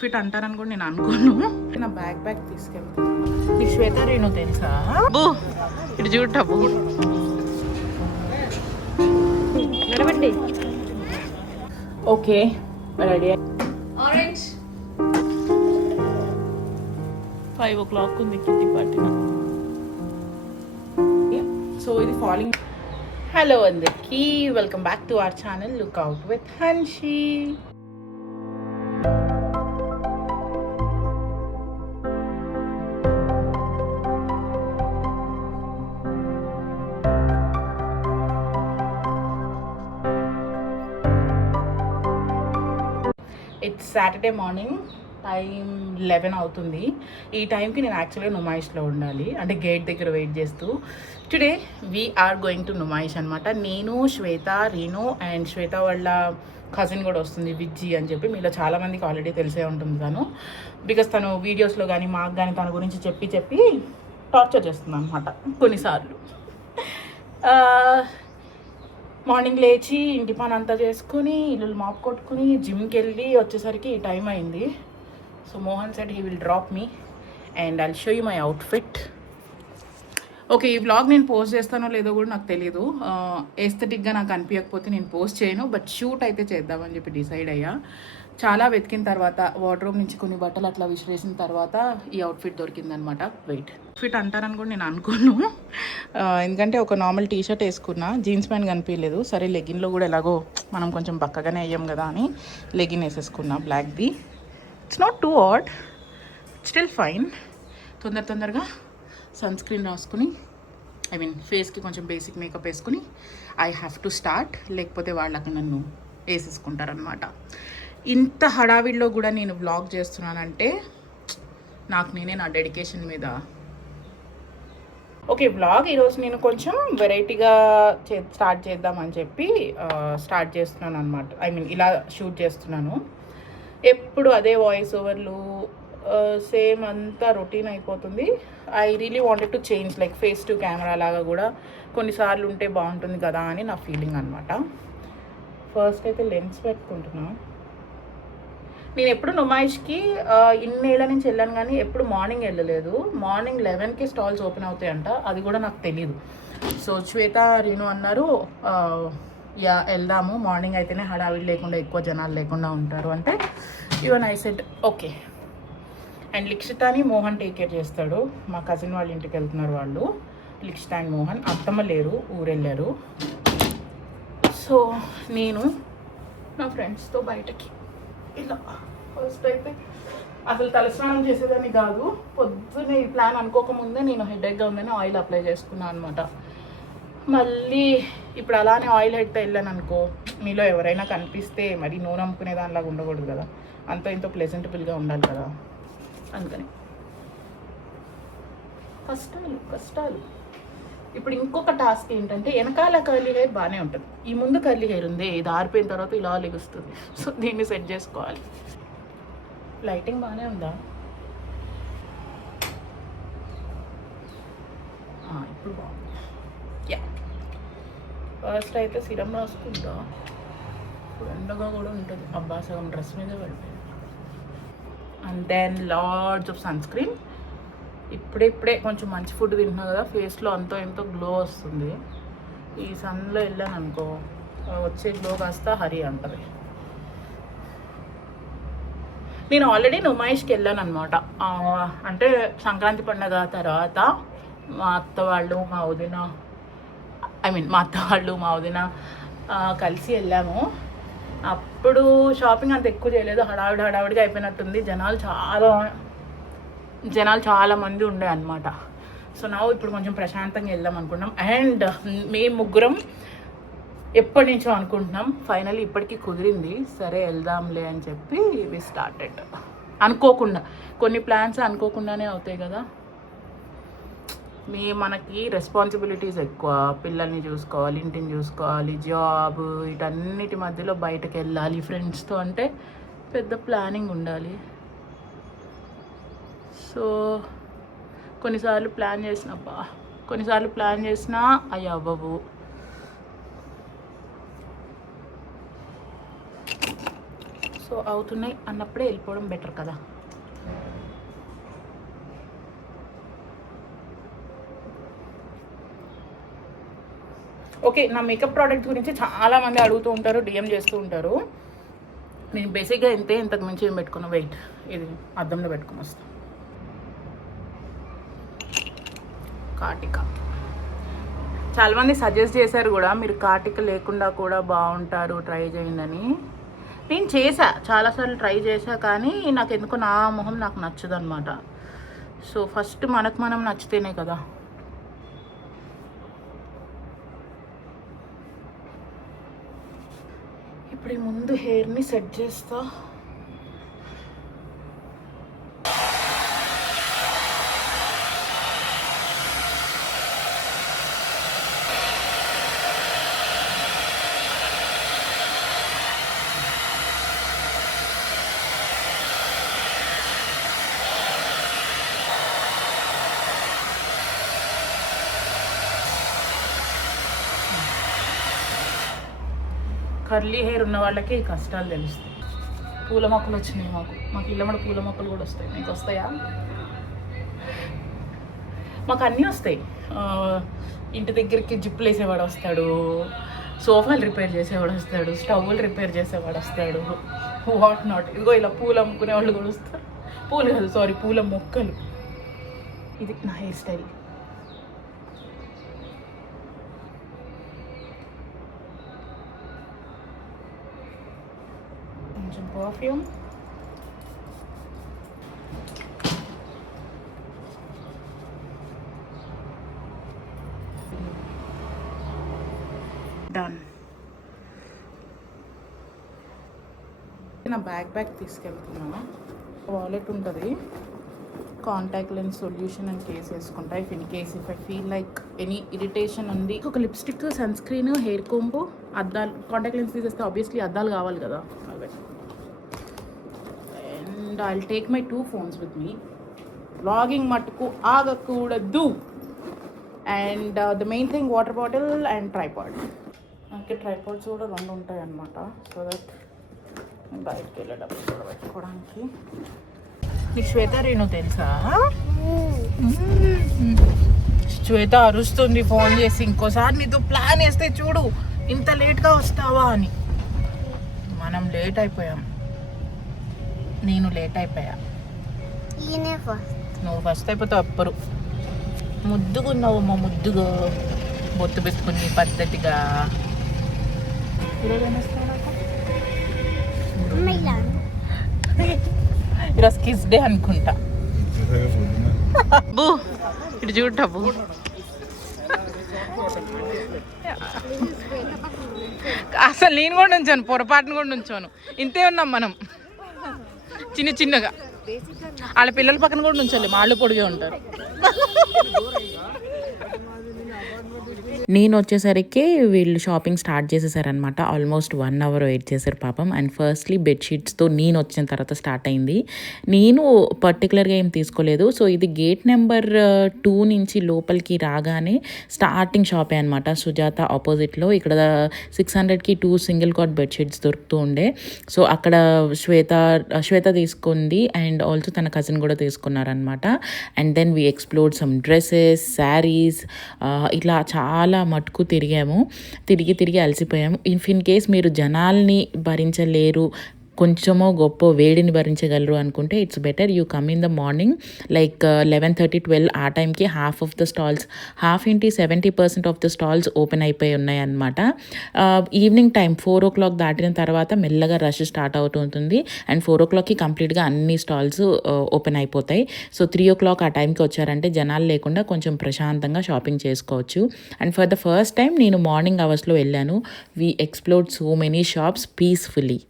Fit అంటారని కూడా నేను అనుకోను. నా బ్యాగ్ తీసుకెళ్తాను. ఈ శ్వేత రేణు తెలుసా? బూ ఇటు చూడటా బూ నడవండి. Okay ready. ఆరెంజ్ 5 o'clock ఉంది కిట్టి పార్టీ. సో ఇది ఫాలోయింగ్. హలో అందరికీ, welcome back to our channel lookout with Hanshi. It's Saturday morning, time 11 అవుతుంది. ఈ టైంకి నేను యాక్చువల్గా నుమాయిష్లో ఉండాలి, అంటే గేట్ దగ్గర వెయిట్ చేస్తూ. Today we are going to Numaish అనమాట. నేను, శ్వేత, రీను అండ్ శ్వేత వాళ్ళ కజిన్ కూడా వస్తుంది, విజ్జి అని చెప్పి. మీలో చాలామందికి ఆల్రెడీ తెలిసే ఉంటుంది తను, బికాస్ తను వీడియోస్లో కానీ మాకు కానీ తన గురించి చెప్పి టార్చర్ చేస్తుంది అనమాట కొన్నిసార్లు. మార్నింగ్ లేచి ఇంటి పని అంతా చేసుకుని ఇల్లు మాప్ కొట్టుకుని జిమ్కి వెళ్ళి వచ్చేసరికి ఈ టైం అయింది. So Mohan said he will drop me and I'll show you my outfit. Okay, ఈ వ్లాగ్ నేను పోస్ట్ చేస్తానో లేదో కూడా నాకు తెలియదు. ఎస్థెటిక్గా నాకు అనిపించకపోతే నేను పోస్ట్ చేయను, బట్ షూట్ అయితే చేద్దామని చెప్పి డిసైడ్ అయ్యా. చాలా వెతికిన తర్వాత వార్డ్రోబ్ నుంచి కొన్ని బట్టలు అట్లా విసిరేసిన తర్వాత ఈ అవుట్ఫిట్ దొరికిందనమాట. వెయిట్ ఫిట్ అంటారని కూడా నేను అనుకోను, ఎందుకంటే ఒక నార్మల్ టీషర్ట్ వేసుకున్నా, జీన్స్ ప్యాంట్ కనిపించలేదు. సరే లెగిన్లో కూడా ఎలాగో మనం కొంచెం బక్కగానే అయ్యాం కదా అని లెగిన్ వేసేసుకున్నా బ్లాక్ది. It's not too odd, still fine. తొందరగా సన్ స్క్రీన్ రాసుకుని, ఐ మీన్ ఫేస్కి కొంచెం బేసిక్ మేకప్ వేసుకుని ఐ హ్యావ్ టు స్టార్ట్, లేకపోతే వాళ్ళకి నన్ను వేసేసుకుంటారనమాట. ఇంత హడావిడిలో కూడా నేను వ్లాగ్ చేస్తున్నానంటే నాకు నేనే నా డెడికేషన్ మీద. ఓకే, వ్లాగ్ ఈరోజు నేను కొంచెం వెరైటీగా స్టార్ట్ చేద్దామని చెప్పి స్టార్ట్ చేస్తున్నాను అనమాట. ఐ మీన్ ఇలా షూట్ చేస్తున్నాను. ఎప్పుడు అదే వాయిస్ ఓవర్లు, సేమ్ అంతా రొటీన్ అయిపోతుంది. I really wanted to change, like face to camera లాగా కూడా కొన్నిసార్లు ఉంటే బాగుంటుంది కదా అని నా ఫీలింగ్ అనమాట. ఫస్ట్ అయితే లెన్స్ పెట్టుకుంటున్నా. నేను ఎప్పుడు నుమాయిష్కి ఇన్నేళ్ళ నుంచి వెళ్ళాను, కానీ ఎప్పుడు మార్నింగ్ వెళ్ళలేదు. మార్నింగ్ 11కి స్టాల్స్ ఓపెన్ అవుతాయంట, అది కూడా నాకు తెలియదు. సో శ్వేత, రీను అన్నారు వెళ్దాము, మార్నింగ్ అయితేనే హడావిడి లేకుండా ఎక్కువ జనాలు లేకుండా ఉంటారు అంటే. Even I said okay. And లిక్షితాని మోహన్ టేక్ కేర్ చేస్తాడు. మా కజిన్ వాళ్ళ ఇంటికి వెళ్తున్నారు వాళ్ళు, లిక్షిత అండ్ మోహన్. అత్తమ్మ లేరు, ఊరెళ్ళారు. సో నేను నా ఫ్రెండ్స్తో బయటకి ఇలా. ఫస్ట్ అయితే అసలు తలస్నానం చేసేదాన్ని కాదు, పొద్దున్నే ఈ ప్లాన్ అనుకోకముందే నేను హెడేక్గా ఉందని ఆయిల్ అప్లై చేసుకున్నాను అనమాట. మళ్ళీ ఇప్పుడు అలానే ఆయిల్ హెడ్తో వెళ్ళాను అనుకో, మీలో ఎవరైనా కనిపిస్తే మరి నూనె అమ్ముకునే దానిలాగా ఉండకూడదు కదా, అంత ఇంతో ప్లెజెంటబుల్గా ఉండాలి కదా, అందుకని కష్టాలు. ఇప్పుడు ఇంకొక టాస్క్ ఏంటంటే, వెనకాల కర్లీ హెయిర్ బాగానే ఉంటుంది, ఈ ముందు కర్లీ హెయిర్ ఉంది, ఇది ఆరిపోయిన తర్వాత ఇలా లెగుస్తుంది. సో దీన్ని సెట్ చేసుకోవాలి. లైటింగ్ బాగానే ఉందా? ఇప్పుడు బాగుంది. యా, ఫస్ట్ అయితే సిరం రాసుకుంటా. ఇప్పుడు ఎండగా కూడా ఉంటుంది, అబ్బా సగం డ్రెస్ మీద పడిపోయింది. And then lords of sunscreen. ఇప్పుడే కొంచెం మంచి ఫుడ్ తింటున్నా కదా, ఫేస్లో ఎంతో గ్లో వస్తుంది. ఈ సన్లో వెళ్ళాను అనుకో, వచ్చే గ్లో కాస్త హరి అంటది. నేను ఆల్రెడీ నుమాయిష్కి వెళ్ళాను అనమాట. అంటే సంక్రాంతి పండుగ తర్వాత మా అత్త వాళ్ళు మా వదిన కలిసి వెళ్ళాము. అప్పుడు షాపింగ్ అంత ఎక్కువ చేయలేదు, హడావిడిగా అయిపోయినట్టుంది. జనాలు చాలా మంది ఉండే అనమాట. సో ఇప్పుడు కొంచెం ప్రశాంతంగా వెళ్దాం అనుకున్నాం. అండ్ మేము ముగ్గురం ఎప్పటి నుంచో అనుకుంటున్నాం, ఫైనల్లీ ఇప్పటికీ కుదిరింది. సరే వెళ్దాంలే అని చెప్పి వి స్టార్టెడ్. అనుకోకుండా కొన్ని ప్లాన్స్ అనుకోకుండానే అవుతాయి కదా. మనకి రెస్పాన్సిబిలిటీస్ ఎక్కువ, పిల్లల్ని చూసుకోవాలి, ఇంటిని చూసుకోవాలి, జాబ్, వీటన్నిటి మధ్యలో బయటకు వెళ్ళాలి ఫ్రెండ్స్తో అంటే పెద్ద ప్లానింగ్ ఉండాలి. సో కొన్నిసార్లు ప్లాన్ చేసినా అవి అవ్వవు. సో సో అవుతున్నాయి అన్నప్పుడే వెళ్ళిపోవడం బెటర్ కదా. ఓకే, నా మేకప్ ప్రోడక్ట్ గురించి చాలామంది అడుగుతూ ఉంటారు, డిఎం చేస్తూ ఉంటారు. నేను బేసిక్గా ఇంతకు మించి ఏం పెట్టుకున్నా. వెయిట్, ఇది అద్దంలో పెట్టుకుని వస్తాను. కాటిక చాలామంది సజెస్ట్ చేశారు కూడా, మీరు కాటిక లేకుండా కూడా బాగుంటారు, ట్రై చేయండి. నేను చేశా, చాలాసార్లు ట్రై చేశా, కానీ నాకు ఎందుకో నా మొహం నాకు నచ్చదు అనమాట. సో ఫస్ట్ మనకు మనం నచ్చితేనే కదా. ఇప్పుడు ఈ ముందు హెయిర్ని సెట్ చేస్తా. కర్లీ హెయిర్ ఉన్న వాళ్ళకి ఈ కష్టాలు తెలుస్తాయి. పూల మొక్కలు వచ్చినాయి మాకు ఇళ్ళమడ పూల మొక్కలు కూడా వస్తాయి. మీకు వస్తాయా? మాకు అన్నీ వస్తాయి. ఇంటి దగ్గరికి జిప్పులు వేసేవాడు వస్తాడు, సోఫాలు రిపేర్ చేసేవాడు వస్తాడు, స్టవ్లు రిపేర్ చేసేవాడు వస్తాడు, వాట్ నాట్. ఇదిగో ఇలా పూలు అమ్ముకునే వాళ్ళు కూడా వస్తారు. పూలు కాదు, సారీ, పూల మొక్కలు. ఇది నా హెయిర్ స్టైల్. కొంచెం పర్ఫ్యూమ్, డన్. నా బ్యాగ్ తీసుకెళ్తున్నాను. వాలెట్ ఉంటుంది, contact lens, solution and case వేసుకుంటా. If I feel like any irritation ఉంది. ఒక lipstick, sunscreen, hair comb, అద్దాలు. కాంటాక్ట్ లెన్స్ తీసేస్తే ఆబ్వియస్లీ అద్దాలు కావాలి కదా. And I will take my 2 phones with me. Vlogging మట్టుకు ఆగకూడదు. And the main thing, water bottle and tripod. నాకు ట్రైపాడ్స్ కూడా 2 ఉంటాయి అన్నమాట, సో దట్ నేను బయటకు వెళ్ళేటప్పుడు కూడా పెట్టుకోవడానికి. నీకు శ్వేత రేణు తెలుసా? శ్వేత అరుస్తుంది ఫోన్ చేసి, ఇంకోసారి నీతో ప్లాన్ వేస్తే చూడు ఇంత లేట్గా వస్తావా అని. మనం లేట్ అయిపోయాం. నేను లేట్ అయిపోయా. నువ్వు ఫస్ట్ అయిపోతావు. అప్పరు ముద్దుగా ఉన్నావు మా ముద్దుగా, బొత్తు పెట్టుకుని పద్ధతిగా. ఈరోజు కిస్ డే అనుకుంటా. బూ ఇటు చూడబు. అసలు నేను కూడా ఉంచాను, పొరపాటును కూడా ఉంచాను. ఇంతే ఉన్నాం మనం, చిన్నగా. వాళ్ళ పిల్లల పక్కన కూడా ఉంచాలి, వాళ్ళు పొడిగా ఉంటారు. నేను వచ్చేసరికి వీళ్ళు షాపింగ్ స్టార్ట్ చేసేసారనమాట. ఆల్మోస్ట్ 1 hour వెయిట్ చేశారు పాపం. అండ్ ఫస్ట్లీ బెడ్షీట్స్తో నేను వచ్చిన తర్వాత స్టార్ట్ అయింది. నేను పర్టికులర్గా ఏం తీసుకోలేదు. సో ఇది గేట్ నెంబర్ 2 నుంచి లోపలికి రాగానే స్టార్టింగ్ షాపే అనమాట, సుజాత ఆపోజిట్లో. ఇక్కడ 600కి 2 సింగిల్ కాట్ బెడ్షీట్స్ దొరుకుతూ ఉండే. సో అక్కడ శ్వేత తీసుకుంది, అండ్ ఆల్సో తన కజిన్ కూడా తీసుకున్నారనమాట. And then we explored some dresses, saris, ఇట్లా చాలా మటుకు తిరిగి అలసిపోయాము. ఇన్ కేస్ మీరు జనాల్ని భరించలేరు, కొంచెమో గొప్ప వేడిని భరించగలరు అనుకుంటే it's better you come in the morning like 11:30-12 ఆ టైంకి half of the stalls, 70% of the stalls open అయిపోయి ఉన్నాయి అన్నమాట. ఈవినింగ్ టైం 4 o'clock దాటిన తర్వాత మెల్లగా రష్ స్టార్ట్ అవుతుంటుంది. అండ్ 4 o'clockకి కంప్లీట్గా అన్ని స్టాల్స్ ఓపెన్ అయిపోతాయి. సో 3 o'clock ఆ టైంకి వచ్చారంటే జనాలు లేకుండా కొంచెం ప్రశాంతంగా షాపింగ్ చేసుకోవచ్చు. And for the first time నేను మార్నింగ్ అవర్స్లో వెళ్ళాను. We explored so many shops peacefully.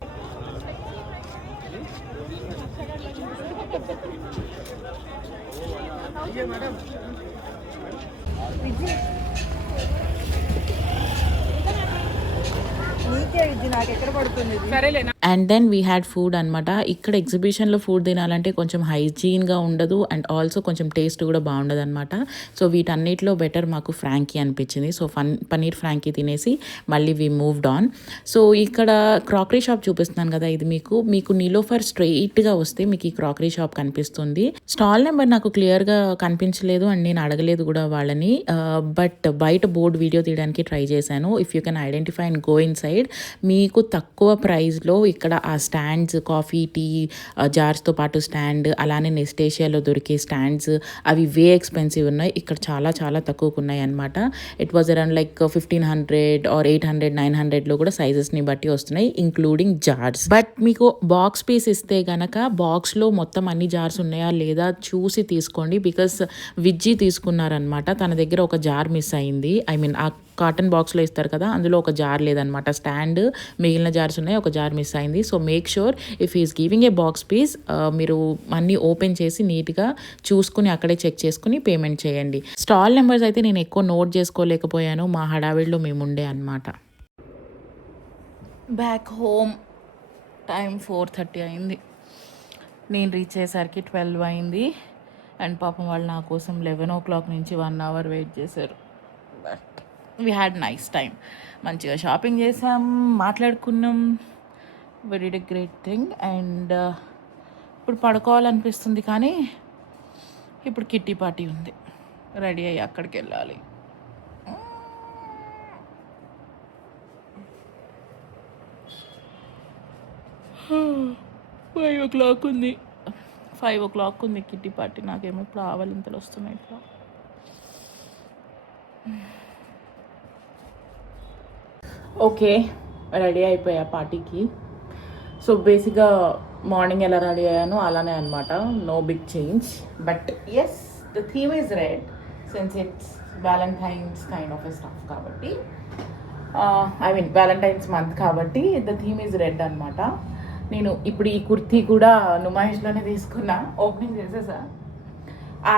And then we had food అనమాట. ఇక్కడ ఎగ్జిబిషన్లో ఫుడ్ తినాలంటే కొంచెం హైజీన్గా ఉండదు అండ్ ఆల్సో కొంచెం టేస్ట్ కూడా బాగుండదు అనమాట. సో వీటన్నిటిలో బెటర్ మాకు ఫ్రాంకీ అనిపించింది. సో పనీర్ ఫ్రాంకీ తినేసి మళ్ళీ వీ మూవ్డ్ ఆన్. సో ఇక్కడ క్రాకరీ షాప్ చూపిస్తున్నాను కదా, ఇది మీకు నీలోఫర్ స్ట్రెయిట్గా వస్తే మీకు ఈ క్రాకరీ షాప్ కనిపిస్తుంది. స్టాల్ నెంబర్ నాకు క్లియర్గా కనిపించలేదు అండ్ నేను అడగలేదు కూడా వాళ్ళని. బట్ బయట బోర్డు వీడియో తీయడానికి ట్రై చేశాను. If you can identify and go in side, మీకు తక్కువ ప్రైస్లో ఇక్కడ ఆ స్టాండ్స్, కాఫీ టీ జార్స్తో పాటు స్టాండ్, అలానే నెస్టేషియాలో దొరికే స్టాండ్స్ అవి ఎక్స్పెన్సివ్ ఉన్నాయి. ఇక్కడ చాలా చాలా తక్కువకు ఉన్నాయి అనమాట. It was around like 1500 or 800, 900లో కూడా సైజెస్ని బట్టి వస్తున్నాయి, ఇంక్లూడింగ్ జార్స్. బట్ మీకు బాక్స్ పీస్ ఇస్తే గనక బాక్స్లో మొత్తం అన్ని జార్స్ ఉన్నాయా లేదా చూసి తీసుకోండి. బికాస్ విజ్జి తీసుకున్నారనమాట, తన దగ్గర ఒక జార్ మిస్ అయింది. ఐ మీన్ ఆ కాటన్ బాక్స్లో ఇస్తారు కదా, అందులో ఒక జార్ లేదనమాట. స్టాండ్ మిగిలిన జార్స్ ఉన్నాయి, ఒక జార్ మిస్ అయింది. So make sure if is giving a box piece మీరు అన్నీ ఓపెన్ చేసి నీట్గా చూసుకుని అక్కడే చెక్ చేసుకుని పేమెంట్ చేయండి. స్టాల్ నెంబర్స్ అయితే నేను ఎక్కువ నోట్ చేసుకోలేకపోయాను, మా హడావిడిలో మేము ఉండే అనమాట. బ్యాక్ హోమ్ టైం 4:30 అయింది. నేను రీచ్ అయ్యేసరికి 12 అయింది. అండ్ పాపం వాళ్ళు నా కోసం 11 o'clock నుంచి 1 hour వెయిట్ చేశారు. But we had nice time. మంచిగా షాపింగ్ చేసాం, మాట్లాడుకున్నాం. Very the great thing. And ఇప్పుడు పడుకోవాలనిపిస్తుంది, కానీ ఇప్పుడు కిట్టి పార్టీ ఉంది, రెడీ అయ్యి అక్కడికి వెళ్ళాలి. 5 o'clock ఉంది. 5 o'clock ఉంది కిట్టి పార్టీ. నాకేమో ఇప్పుడు ఆవలింతలు వస్తున్నాయి ఇట్లా. ఓకే, రెడీ అయిపోయా పార్టీకి. సో బేసిక్గా మార్నింగ్ ఎలా రెడీ అయ్యానో అలానే అనమాట, no big change. But yes, the theme is red since it's Valentine's kind of a stuff కాబట్టి, ఐ మీన్ వ్యాలంటైన్స్ మంత్ కాబట్టి ద థీమ్ ఈజ్ రెడ్ అనమాట. నేను ఇప్పుడు ఈ కుర్తీ కూడా నుమాయిష్లోనే తీసుకున్నా, ఓపెనింగ్ చేసేసా.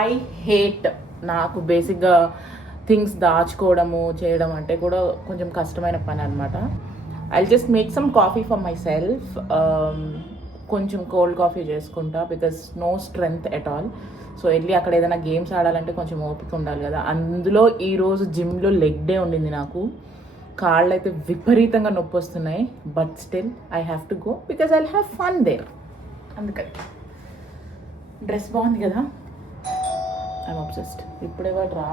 ఐ హేట్, నాకు బేసిక్గా థింగ్స్ దాచుకోవడము చేయడం అంటే కూడా కొంచెం కష్టమైన పని అనమాట. I just make some coffee for myself. కొంచెం కోల్డ్ కాఫీ చేసుకుంటా because no strength at all. So వెళ్ళి అక్కడ ఏదైనా గేమ్స్ ఆడాలంటే కొంచెం ఓపిక ఉండాలి కదా. అందులో ఈరోజు జిమ్లో లెగ్ డే ఉండింది నాకు. కాళ్ళు అయితే విపరీతంగా నొప్పి వస్తున్నాయి. But still I have to go because I have fun there. అందుకని డ్రెస్ బాగుంది కదా, ఐఎమ్ అబ్సెస్డ్. ఇప్పుడే వాడు రా.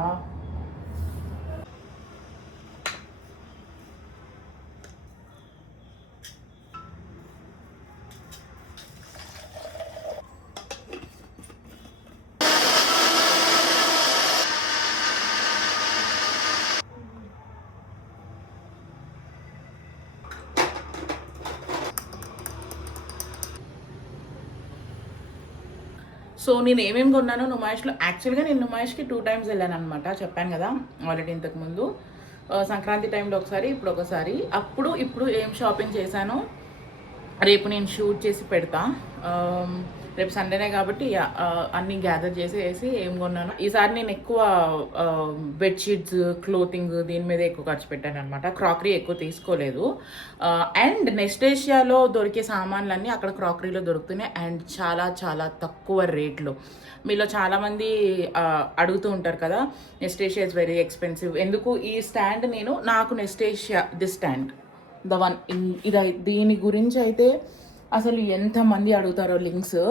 సో నేను ఏమేమి కొన్నానో నుమాయిష్లో, యాక్చువల్గా నేను నుమాయిష్కి 2 times వెళ్ళాను అనమాట, చెప్పాను కదా ఆల్రెడీ ఇంతకుముందు. సంక్రాంతి టైంలో ఒకసారి, ఇప్పుడు ఒకసారి. ఇప్పుడు ఏం షాపింగ్ చేశానో రేపు నేను షూట్ చేసి పెడతా. రేపు సండేనే కాబట్టి అన్నీ గ్యాదర్ చేసేసి ఏం కొన్నాను. ఈసారి నేను ఎక్కువ బెడ్షీట్స్, క్లోతింగ్ దీని మీద ఎక్కువ ఖర్చు పెట్టాను అనమాట. క్రాకరీ ఎక్కువ తీసుకోలేదు. అండ్ నెస్టేషియాలో దొరికే సామాన్లన్నీ అక్కడ క్రాకరీలో దొరుకుతున్నాయి అండ్ చాలా చాలా తక్కువ రేట్లో. మీలో చాలామంది అడుగుతూ ఉంటారు కదా, నెస్టేషియా ఇస్ వెరీ ఎక్స్పెన్సివ్ ఎందుకు. ఈ స్టాండ్ నాకు నెస్టేషియా దిస్ స్టాండ్ ద వన్ దీని గురించి అయితే అసలు ఎంతమంది అడుగుతారో లింక్స్.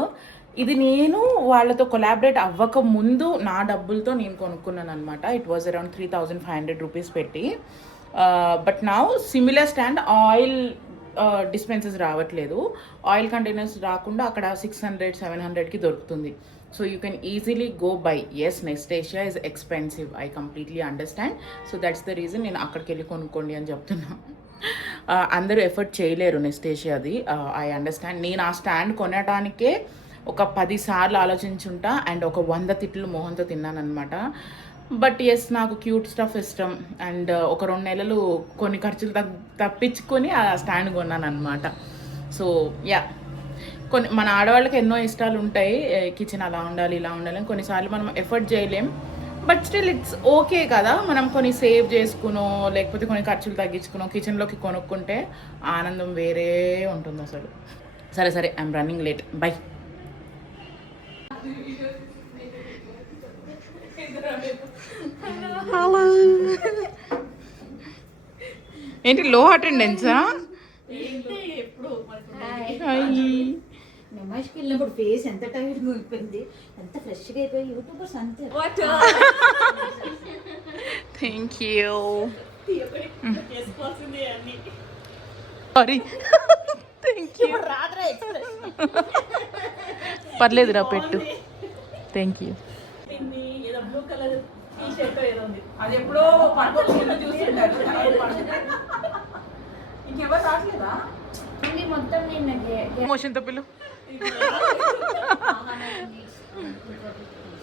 ఇది నేను వాళ్ళతో కొలాబరేట్ అవ్వక ముందు నా డబ్బులతో నేను కొనుక్కున్నాను అనమాట. ఇట్ వాజ్ అరౌండ్ 3,500 రూపీస్ పెట్టి. బట్ నా సిమిలర్ స్టాండ్ ఆయిల్ డిస్పెన్సెస్ రావట్లేదు, ఆయిల్ కంటైనర్స్ రాకుండా అక్కడ 600-700కి దొరుకుతుంది. So you can easily go buy. Yes, Nestasia is expensive, I completely understand. So that's the reason నేను అక్కడికి వెళ్ళి కొనుక్కోండి అని చెప్తున్నా. అందరూ ఎఫర్ట్ చేయలేరు నెస్టేషియాది, ఐ అండర్స్టాండ్. నేను ఆ స్టాండ్ కొనడానికే ఒక 10 సార్లు ఆలోచించుంటా అండ్ ఒక 100 తిట్లు మోహన్తో తిన్నాను అనమాట. బట్ ఎస్, నాకు క్యూట్ స్టఫ్ ఇష్టం అండ్ ఒక 2 నెలలు కొన్ని ఖర్చులు తప్పించుకొని ఆ స్టాండ్ కొన్నాను అనమాట. సో యా, మన ఆడవాళ్ళకి ఎన్నో ఇష్టాలు ఉంటాయి, కిచెన్ అలా ఉండాలి ఇలా ఉండాలి అని. కొన్నిసార్లు మనం ఎఫర్ట్ చేయలేం, బట్ స్టిల్ ఇట్స్ ఓకే కదా, మనం కొన్ని సేవ్ చేసుకునో లేకపోతే కొన్ని ఖర్చులు తగ్గించుకునో కిచెన్లోకి కొనుక్కుంటే ఆనందం వేరే ఉంటుంది అసలు. సరే సరే, I'm running late, by. Hello, ఏంటి లో అటెండెన్సా? నమాజ్కి వెళ్ళినప్పుడు ఫేస్ ఎంత టైట్ అయిపోయింది, ఎంత ఫ్రెష్గా అయిపోయి యూట్యూబర్స్ అంతే. Thank you. Sorry, thank you. పర్లేదురా, పెట్టు. Thank you. అది ఎప్పుడో చూస్తుంటారు. ఇంకెవరు రావట్లేదా? మొత్తం నిన్న మోషన్తో పిల్లు.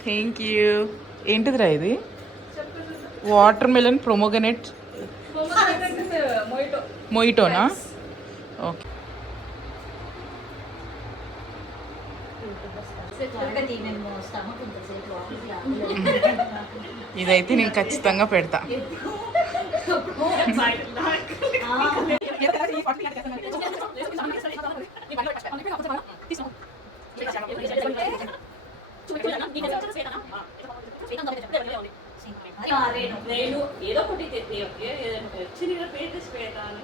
Thank you. ఏంటిదిరా ఇది? వాటర్ మెలన్ ప్రొమోగనేట్ మొయిటోనా? ఓకే. ఇదైతే నేను ఖచ్చితంగా పెడతా. నేను ఏదో ఒకటి చిన్న పేరు తెచ్చి పెడతాను.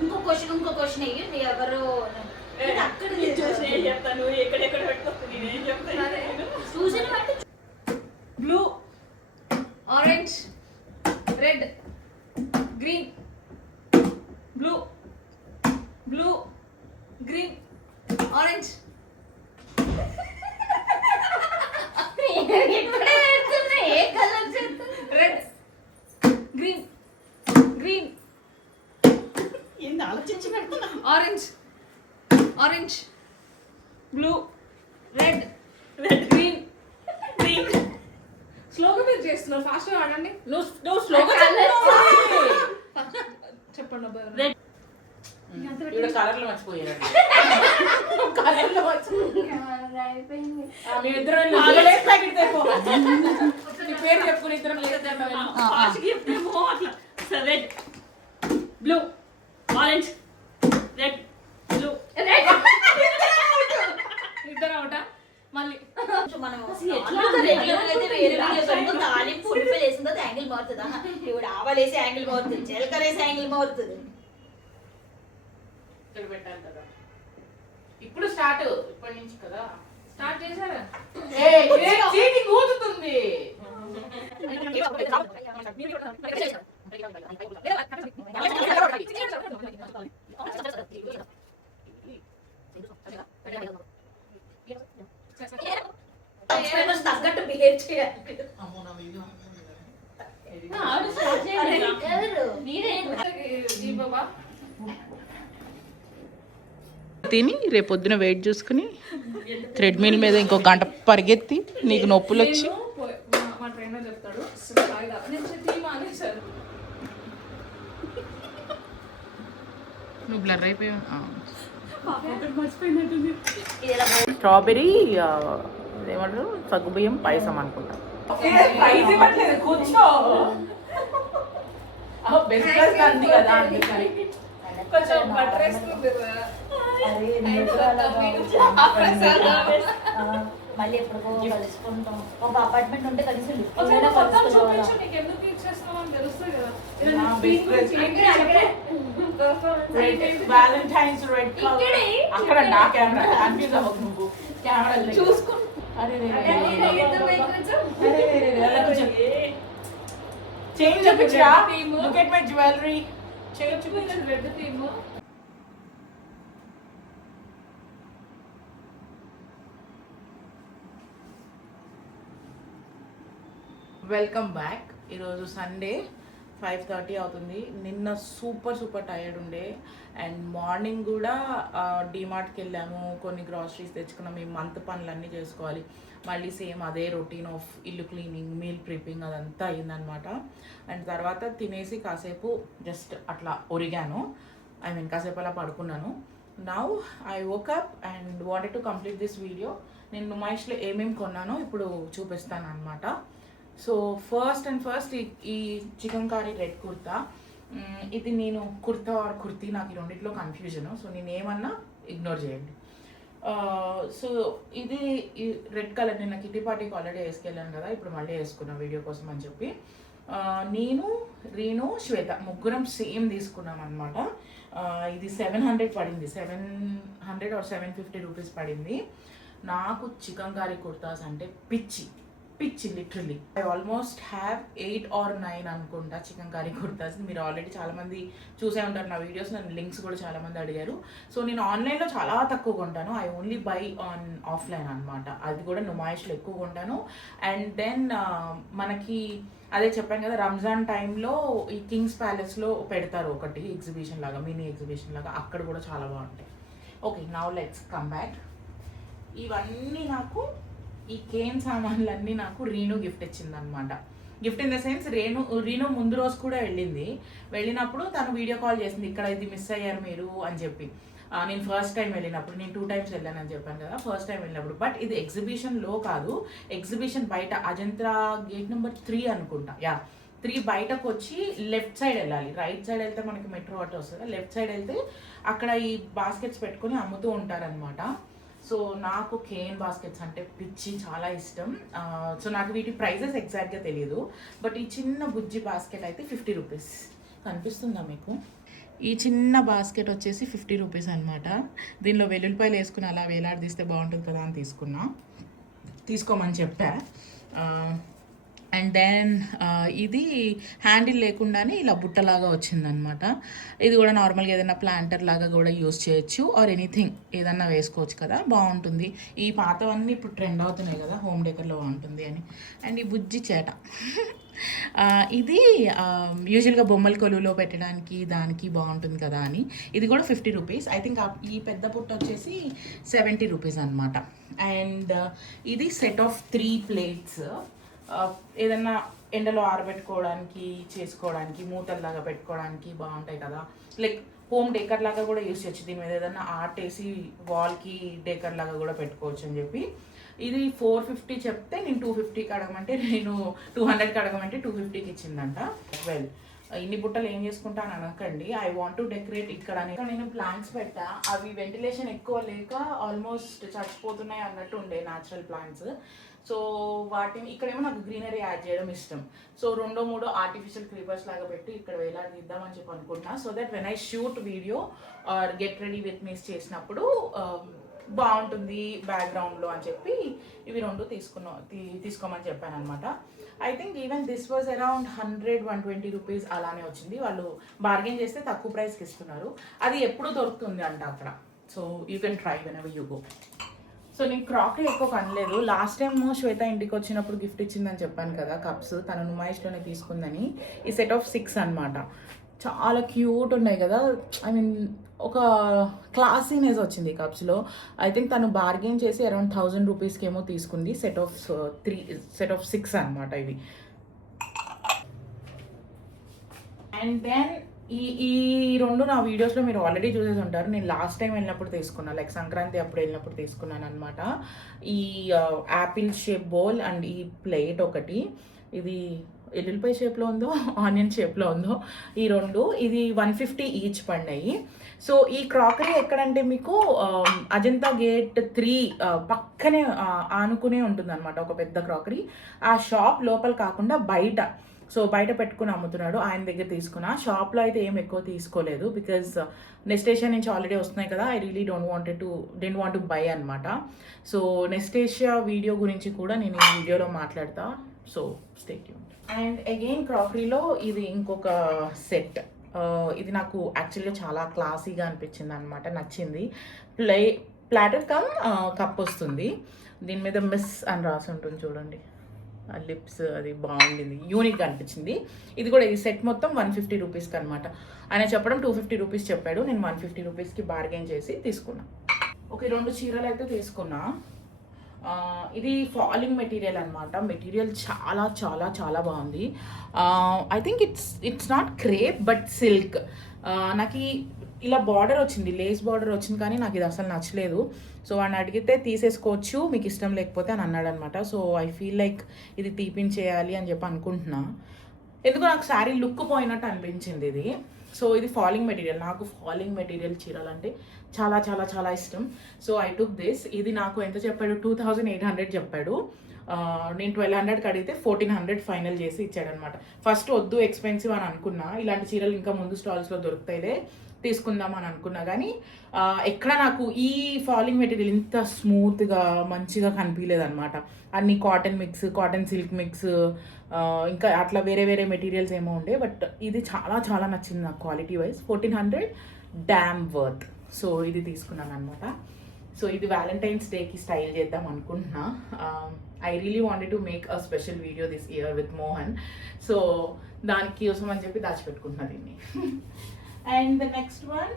ఇంకో క్వశ్చన్ అయ్యి ఎవరు అక్కడ చెప్తాను, ఎక్కడెక్కడ పెట్టుకొస్తుంది నేను చెప్తాను. సూచన blue, orange, red, green, blue, blue, green, orange. Red, green, green, ఆలోచించి పెడుతున్నా. Orange, orange, blue, red, red, green, green. స్లోగా మీరు చేస్తున్నారు, ఫాస్ట్గా ఆడండి. నువ్వు స్లోగా చెప్పండి. రెడ్. కలర్లు మర్చిపోయారు. కలర్లు అయిపోయింది. పేరు చెప్పుకుని ఇద్దరం red, blue, orange, red, blue, red. ఇద్దరు అవుట. మళ్ళీ తాలింపు ఉల్లిపాయలు వేసిన తర్వాత యాంగిల్ మారుతుందా? ఇప్పుడు ఆవాలేసి యాంగిల్ మారుతుంది, జీలకర్ర వేసి యాంగిల్ మారుతుంది. పెట్టాలి కదా ఇప్పుడు. స్టార్ట్ ఇప్పటి నుంచి కదా స్టార్ట్ చేశారా? చీటింగ్ ఊతుతుంది. తగ్గట్టు బిహేవ్ చేయాలి. తిని రేపొద్దున వెయిట్ చూసుకుని థ్రెడ్మిల్ మీద ఇంకో గంట పరిగెత్తి నీకు నొప్పులు వచ్చి మా ట్రైనర్ చెప్తాడు నువ్వు బ్లర్ అయిపోయావు. స్ట్రాబెర్రీ ఏమంటారు, సగ్గుబియ్యం పాయసం అనుకుంటా. కొంచెం బటర్ వేస్తుంది. మళ్ళీ ఎప్పుడుకో కలుసుకుంటాం. ఒక అపార్ట్మెంట్ ఉంటే కలిసి వ్యాలంటైన్స్ రెడ్ అక్కడ నా కెమెరా కన్ఫ్యూజ్ అవ్వకు నువ్వు. కెమెరా చూసుకో. చేంజ్ చూపించరా? Look at my jewellery. Change చూపించు. Red theme. Welcome back. ఈరోజు సండే 5:30 అవుతుంది. నిన్న సూపర్ టైర్డ్ ఉండే అండ్ మార్నింగ్ కూడా డిమార్ట్కి వెళ్ళాము, కొన్ని గ్రాసరీస్ తెచ్చుకున్నాము. ఈ మంత్ పనులన్నీ చేసుకోవాలి. మళ్ళీ సేమ్ అదే రొటీన్ ఆఫ్ ఇల్లు క్లీనింగ్, మీల్ ప్రిపింగ్ అదంతా అయిందనమాట. అండ్ తర్వాత తినేసి కాసేపు జస్ట్ అట్లా ఒరిగాను, కాసేపు అలా పడుకున్నాను. Now I woke up and wanted to complete this video. నేను నుమాయిష్లో ఏమేమి కొన్నానో ఇప్పుడు చూపిస్తాను అనమాట. సో ఫస్ట్ ఈ చికెన్ కర్రీ రెడ్ కుర్తా. ఇది నేను కుర్తా ఆర్ కుర్తీ, నాకు ఈ రెండిట్లో కన్ఫ్యూజను. సో నేను ఏమన్నా ఇగ్నోర్ చేయండి. సో ఇది రెడ్ కలర్ నిన్న కిట్టి పార్టీకి ఆల్రెడీ వేసుకెళ్ళాను కదా, ఇప్పుడు మళ్ళీ వేసుకున్నాను వీడియో కోసం అని చెప్పి. నేను, రీను, శ్వేత ముగ్గురం సేమ్ తీసుకున్నాం అనమాట. ఇది 700 పడింది, 700 or 750 రూపీస్ పడింది. నాకు చికెన్ కర్రీ కుర్తాస్ అంటే పిచ్చి literally. I almost have 8 or 9 అనుకుంటా చికెన్ కర్రీ కుర్తాస్. మీరు ఆల్రెడీ చాలామంది చూసే ఉంటారు నా వీడియోస్, నన్ను లింక్స్ కూడా చాలామంది అడిగారు. సో నేను ఆన్లైన్లో చాలా తక్కువ కొంటాను. I only by on offline అనమాట. అది కూడా నుమాయిష్లో ఎక్కువ కొంటాను. అండ్ దెన్ మనకి అదే చెప్పాను కదా, రంజాన్ టైంలో ఈ కింగ్స్ ప్యాలెస్లో పెడతారు ఒకటి ఎగ్జిబిషన్ లాగా, మినీ ఎగ్జిబిషన్ లాగా, అక్కడ కూడా చాలా బాగుంటాయి. Okay, now let's come back. ఇవన్నీ నాకు, ఈ కేన్ సామాన్లన్నీ నాకు రీను గిఫ్ట్ ఇచ్చింది అనమాట. Gift in the sense Reenu ముందు రోజు కూడా వెళ్ళినప్పుడు తను వీడియో కాల్ చేసింది, ఇక్కడ ఇది మిస్ అయ్యారు మీరు అని చెప్పి. నేను ఫస్ట్ టైం వెళ్ళినప్పుడు, నేను 2 times వెళ్ళానని చెప్పాను కదా, ఫస్ట్ టైం వెళ్ళినప్పుడు. బట్ ఇది ఎగ్జిబిషన్లో కాదు, ఎగ్జిబిషన్ బయట అజంతా గేట్ నెంబర్ 3 అనుకుంటా. 3 బయటకు వచ్చి లెఫ్ట్ సైడ్ వెళ్ళాలి. రైట్ సైడ్ వెళ్తే మనకి మెట్రో ఆటో వస్తుంది, లెఫ్ట్ సైడ్ వెళ్తే అక్కడ ఈ బాస్కెట్స్ పెట్టుకొని అమ్ముతూ ఉంటారనమాట. సో నాకు కేన్ బాస్కెట్స్ అంటే పిచ్చి, చాలా ఇష్టం. సో నాకు వీటి ప్రైజెస్ ఎగ్జాక్ట్గా తెలియదు. బట్ ఈ చిన్న బుజ్జి బాస్కెట్ అయితే 50 రూపీస్. కనిపిస్తుందా మీకు? ఈ చిన్న బాస్కెట్ వచ్చేసి 50 రూపీస్ అనమాట. దీనిలో వెల్లుల్లిపాయలు వేసుకుని అలా వేలాడదీస్తే బాగుంటుంది కదా అని తీసుకోమని చెప్పా. అండ్ దెన్ ఇది హ్యాండిల్ లేకుండానే ఇలా బుట్టలాగా వచ్చిందనమాట. ఇది కూడా నార్మల్గా ఏదైనా ప్లాంటర్ లాగా కూడా యూస్ చేయొచ్చు, ఆర్ ఎనీథింగ్ ఏదన్నా వేసుకోవచ్చు కదా, బాగుంటుంది. ఈ పాతవన్నీ ఇప్పుడు ట్రెండ్ అవుతున్నాయి కదా, హోమ్ డెకర్లో బాగుంటుంది అని. అండ్ ఈ బుజ్జి చేట ఇది యూజువల్గా బొమ్మల కొలువులో పెట్టడానికి దానికి బాగుంటుంది కదా అని. ఇది కూడా 50 రూపీస్. ఐ థింక్ ఈ పెద్ద పుట్ట వచ్చేసి 70 రూపీస్ అనమాట. అండ్ ఇది సెట్ ఆఫ్ 3 ప్లేట్స్. ఏదన్నా ఎండలో ఆరబెట్టుకోవడానికి, చేసుకోవడానికి, మూతల్లాగా పెట్టుకోవడానికి బాగుంటాయి కదా. లైక్ హోమ్ డెకర్ లాగా కూడా యూస్ చేయొచ్చు. దీని మీద ఏదన్నా ఆర్ట్ వేసి వాల్కి డెకర్ లాగా కూడా పెట్టుకోవచ్చు అని చెప్పి. ఇది 450 చెప్తే నేను 250కి అడగమంటే, నేను 200కి అడగమంటే 250కి ఇచ్చిందంట. వెల్, ఇన్ని బుట్టలు ఏం చేసుకుంటాను అనకండి. I want to decorate. ఇక్కడ నేను ప్లాంట్స్ పెట్టా, అవి వెంటిలేషన్ ఎక్కువ లేక ఆల్మోస్ట్ చచ్చిపోతున్నాయి అన్నట్టు ఉండే న్యాచురల్ ప్లాంట్స్. సో వాటిని ఇక్కడేమో నాకు గ్రీనరీ యాడ్ చేయడం ఇష్టం. సో 2-3 ఆర్టిఫిషియల్ క్రీపర్స్ లాగా పెట్టి ఇక్కడ వేలాడిద్దామని చెప్పి అనుకుంటున్నా. So that when I shoot video or get ready with me's చేసినప్పుడు బాగుంటుంది బ్యాక్గ్రౌండ్లో అని చెప్పి ఇవి 2 తీసుకోమని చెప్పాను అనమాట. I think even this was around 100-120 rupees అలానే వచ్చింది. వాళ్ళు బార్గెన్ చేస్తే తక్కువ ప్రైస్కి ఇస్తున్నారు. అది ఎప్పుడు దొరుకుతుంది అంట అక్కడ. So you can try when ever you go. So నేను క్రాకరీ ఎక్కువ కనలేదు. లాస్ట్ టైం శ్వేత ఇంటికి వచ్చినప్పుడు గిఫ్ట్ ఇచ్చిందని చెప్పాను కదా, కప్స్. తను నుమాయిష్లోనే తీసుకుందని. ఈ సెట్ ఆఫ్ 6 అనమాట. చాలా క్యూట్ ఉన్నాయి కదా. ఐ మీన్ ఒక క్లాసీనెస్ వచ్చింది ఈ కప్స్లో. ఐ థింక్ తను బార్గెన్ చేసి అరౌండ్ 1000 రూపీస్కి ఏమో తీసుకుంది. సెట్ ఆఫ్ 6 అనమాట ఇవి. అండ్ దెన్ ఈ 2 నా వీడియోస్లో మీరు ఆల్రెడీ చూసేసి ఉంటారు. నేను లాస్ట్ టైం వెళ్ళినప్పుడు తీసుకున్నాను, లైక్ సంక్రాంతి అప్పుడు వెళ్ళినప్పుడు తీసుకున్నాను అనమాట. ఈ యాపిల్ షేప్ బౌల్ అండ్ ఈ ప్లేట్ ఒకటి. ఇది ఎల్లుల్లిపాయ షేప్లో ఉందో ఆనియన్ షేప్లో ఉందో, ఈ 2 ఇది 150 ఈచ్ పడినాయి. సో ఈ క్రాకరీ ఎక్కడంటే మీకు అజంతా గేట్ 3 పక్కనే ఆనుకునే ఉంటుంది అనమాట ఒక పెద్ద క్రాకరీ. ఆ షాప్ లోపల కాకుండా బయట, సో బయట పెట్టుకుని అమ్ముతున్నాడు, ఆయన దగ్గర తీసుకున్నా. షాప్లో అయితే ఏం ఎక్కువ తీసుకోలేదు, బికాజ్ నెస్టేషియా నుంచి ఆల్రెడీ వస్తున్నాయి కదా. I really don't want to buy అనమాట. సో నెస్టేషియా వీడియో గురించి కూడా నేను ఈ వీడియోలో మాట్లాడతా. So stay tuned. And again క్రాకరీలో ఇది ఇంకొక సెట్. ఇది నాకు యాక్చువల్గా చాలా క్లాసీగా అనిపించింది అనమాట, నచ్చింది. ప్లాటర్ కమ్ కప్ వస్తుంది. దీని మీద మిస్ అని రాసి ఉంటుంది చూడండి, ఆ లిప్స్, అది బాగుండింది, యూనిక్గా అనిపించింది. ఇది కూడా ఈ సెట్ మొత్తం 150 రూపీస్కి అనమాట. ఆయన చెప్పడం 250 రూపీస్ చెప్పాడు. నేను 150 రూపీస్కి బార్గెన్ చేసి తీసుకున్నా. ఓకే, 2 చీరలు అయితే తీసుకున్నా. ఇది ఫాలింగ్ మెటీరియల్ అనమాట. మెటీరియల్ చాలా చాలా చాలా బాగుంది. I think it's not crepe but silk. నాకు ఇలా బార్డర్ వచ్చింది, లేస్ బార్డర్ వచ్చింది, కానీ నాకు ఇది అసలు నచ్చలేదు. సో వాడిని అడిగితే తీసేసుకోవచ్చు మీకు ఇష్టం లేకపోతే అని అన్నాడు అనమాట. సో ఐ ఫీల్ లైక్ ఇది తీపించేయాలి అని చెప్పి అనుకుంటున్నా. ఎందుకు నాకు శారీ లుక్ పోయినట్టు అనిపించింది ఇది. సో ఇది ఫాలింగ్ మెటీరియల్. నాకు ఫాలింగ్ మెటీరియల్ చీరలు అంటే చాలా చాలా చాలా ఇష్టం. So I took this. ఇది నాకు ఎంత చెప్పాడు, 2800 చెప్పాడు. నేను 1200కి అడిగితే 1400 ఫైనల్ చేసి ఇచ్చాడనమాట. ఫస్ట్ వద్దు ఎక్స్పెన్సివ్ అని అనుకున్నా, ఇలాంటి చీరలు ఇంకా ముందు స్టాల్స్లో దొరుకుతాయిలే తీసుకుందాం అని అనుకున్నా, కానీ ఎక్కడ నాకు ఈ ఫాలింగ్ మెటీరియల్ ఇంత స్మూత్గా మంచిగా కనిపించలేదు అనమాట. అన్ని cotton mix, cotton silk mix, ఇంకా అట్లా వేరే వేరే మెటీరియల్స్ ఏమో ఉండే. బట్ ఇది చాలా చాలా నచ్చింది నాకు quality wise. 1400 dam worth. So ఇది తీసుకున్నాను అనమాట. సో ఇది వ్యాలంటైన్స్ డేకి స్టైల్ చేద్దాం అనుకుంటున్నా. I really wanted to make a special video this year with Mohan. So దానికి కోసం అని చెప్పి దాచిపెట్టుకుంటున్నా దీన్ని. And the next one